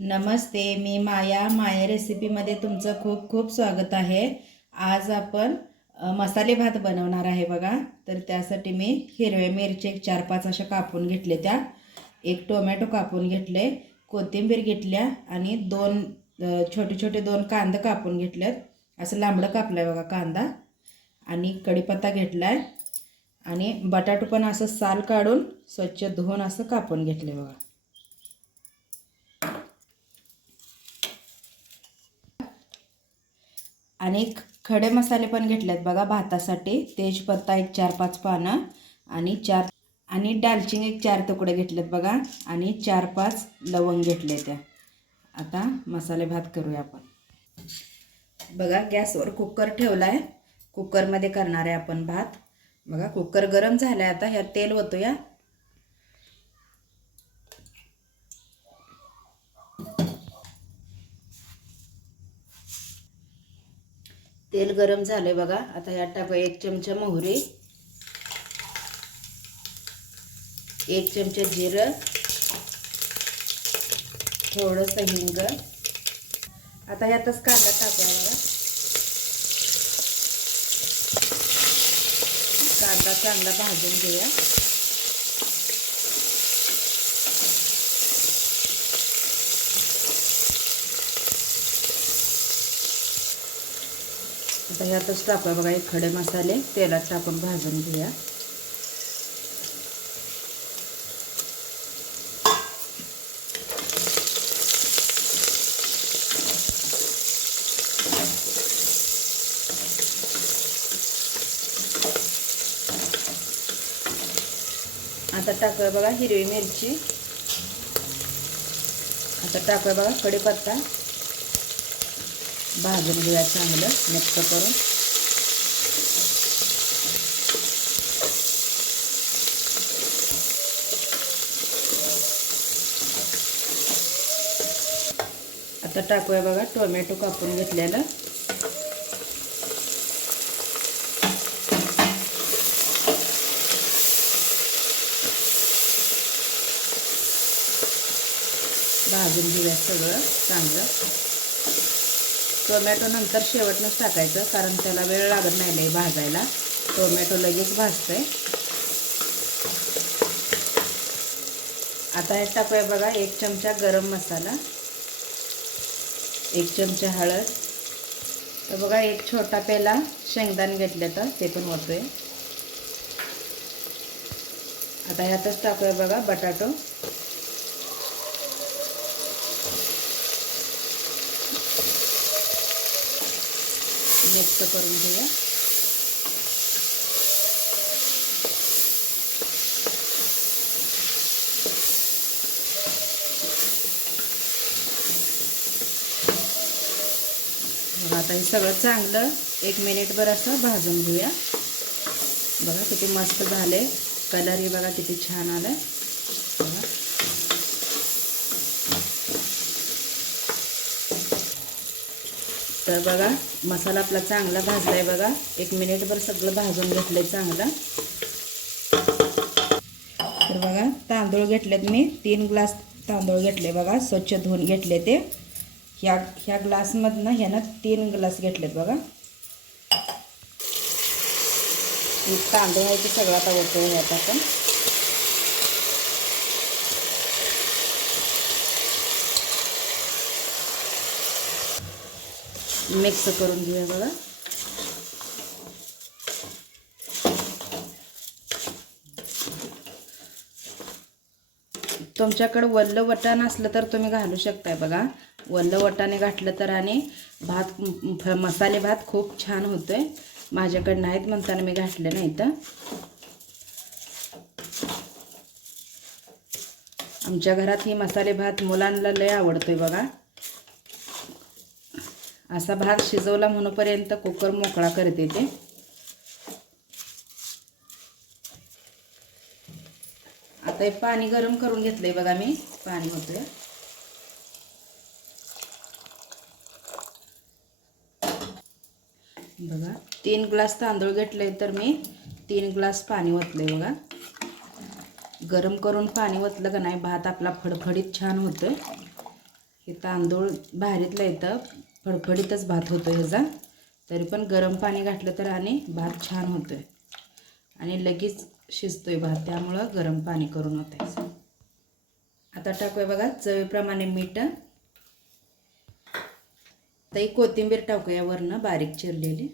नमस्ते मी माया. माया रेसिपीमध्ये तुमचं खूप खूप स्वागत आहे. आज आपण मसाले भात बनवणार आहे बघा. तर त्यासाठी मी हिरव्या मिरची एक चार पाच अशा कापून घेतले त्या. एक टोमॅटो कापून घेतले कोथिंबीर घेतल्या आणि दोन छोटे छोटे दोन कांदे कापून घेतलेत. असं लांबडं कापलं आहे बघा कांदा. आणि कढीपत्ता घेतला आहे आणि बटाटो पण असं साल काढून स्वच्छ धुवून असं कापून घेतले बघा. आणि खडे मसाले पण घेतलेत बघा भातासाठी. तेजपत्ता एक चार पाच पानं आणि चार आणि दालचिनी एक चार तुकडे घेतलेत बघा आणि चार पाच लवंग घेतले त्या. आता मसाले भात करूया आपण. बघा गॅसवर कुकर ठेवला आहे कुकरमध्ये करणार आहे आपण भात. बघा कुकर गरम झाला आहे आता ह्यात तेल होतो या तेल गरम झाले बघा. आता ह्यात टाकूया एक चमचा मोहरी. एक चमचा जिरं. थोडंसं हिंग. आता ह्यातच कांदा टाकूया बघा. कांदा चांगला भाजून घेऊया. आता ह्यातच टाकूया बघा एक खडे मसाले. तेलात टाकून भाजून घेऊया. आता टाकूया बघा हिरवी मिरची. आता टाकूया बघा कढीपत्ता. भाजून घेऊया चांगलं मिक्स करून. आता टाकूया बघा टोमॅटो कापून घेतलेलं. भाजून घेऊया सगळं चांगलं. टोमॅटो नंतर शेवटनंच टाकायचं कारण त्याला वेळ लागत नाही नाही भाजायला. टोमॅटो लगेच भाजतंय. आता हे टाकूया बघा एक चमचा गरम मसाला एक चमचा हळद. तर बघा एक छोटा पेला शेंगदाण घेतले तर ते पण होतोय आता ह्यातच टाकूया बघा बटाटो. मिक्स करून घेऊया. आता हे सगळं चांगलं एक मिनिटभर असं भाजून घेऊया. बघा किती मस्त झाले. कलरही बघा किती छान आलाय. तर बघा मसाला आपला चांगला भाजला आहे बघा. एक मिनिटभर सगळं भाजून घेतलं आहे चांगलं. तर बघा तांदूळ घेतलेत मी. तीन ग्लास तांदूळ घेतले बघा. स्वच्छ धुवून घेतले ते. ह्या ह्या ग्लासमधनं ह्यानं तीन ग्लास घेतलेत बघा. तांदूळ आहे ते सगळं आता होतो ह्यात आपण. मिक्स करून घेऊया बघा. तुमच्याकडं वल्लं वटाण असलं तर तुम्ही घालू शकताय बघा. वल्लं वटाणे घातलं तर आणि भात फ- मसाले भात खूप छान होतोय. माझ्याकडे नाहीत म्हणताना मी घातले नाही तर. आमच्या घरात ही मसाले भात मुलांना लय आवडतोय बघा. असा भात शिजवला म्हणूपर्यंत कुकर मोकळा करते ते आता हे पाणी गरम करून घेतलंय बघा मी. पाणी होतोय. बघा तीन ग्लास तांदूळ घेतले तर मी तीन ग्लास पाणी ओतले बघा. गरम करून पाणी ओतलं का नाही भात आपला फडफडीत छान होतोय. हे तांदूळ भारीतलं येतं. फडफडीतच भात होतो ह्याचा. तरी पण गरम पाणी घातलं तर आणि भात छान होतो आहे आणि लगेच शिजतोय भात त्यामुळं गरम पाणी करून होतं आता टाकूया बघा चवीप्रमाणे मीठ. आता कोथिंबीर टाकूया वरनं बारीक चिरलेली.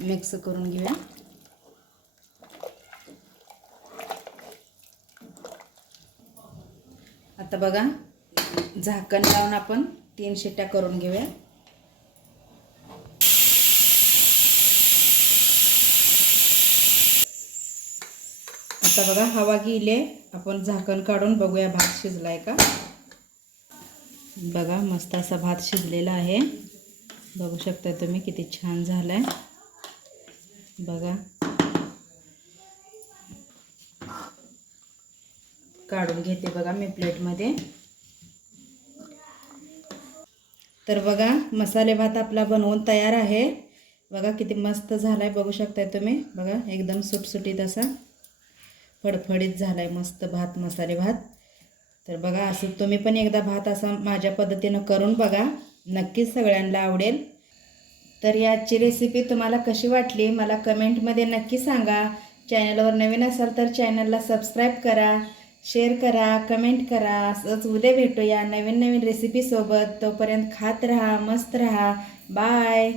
मिक्स करून घेऊया. आता बघा झाकण लावून आपण तीन शिट्ट्या करून घेऊया. आता बघा हवा गेले आपण झाकण काढून बघूया भात शिजलाय का. बघा मस्त असा भात शिजलेला आहे. बघू शकता तुम्ही किती छान झालाय. बघा. काढून घेते बघा मी प्लेटमध्ये. तर बघा मसाले भात आपला बनवून तयार आहे. बघा किती मस्त झाला आहे बघू शकताय तुम्ही. बघा एकदम सुटसुटीत असा फडफडीत झाला आहे मस्त भात मसाले भात. तर बघा असं तुम्ही पण एकदा भात असा माझ्या पद्धतीनं करून बघा. नक्कीच सगळ्यांना आवडेल. तर याची रेसिपी तुम्हाला कशी वाटली मला कमेंटमध्ये नक्की सांगा. चॅनलवर नवीन असाल तर चॅनलला सबस्क्राईब करा. शेअर करा कमेंट करा. असंच उद्या भेटूया नवीन नवीन रेसिपीसोबत तोपर्यंत खात राहा मस्त राहा. बाय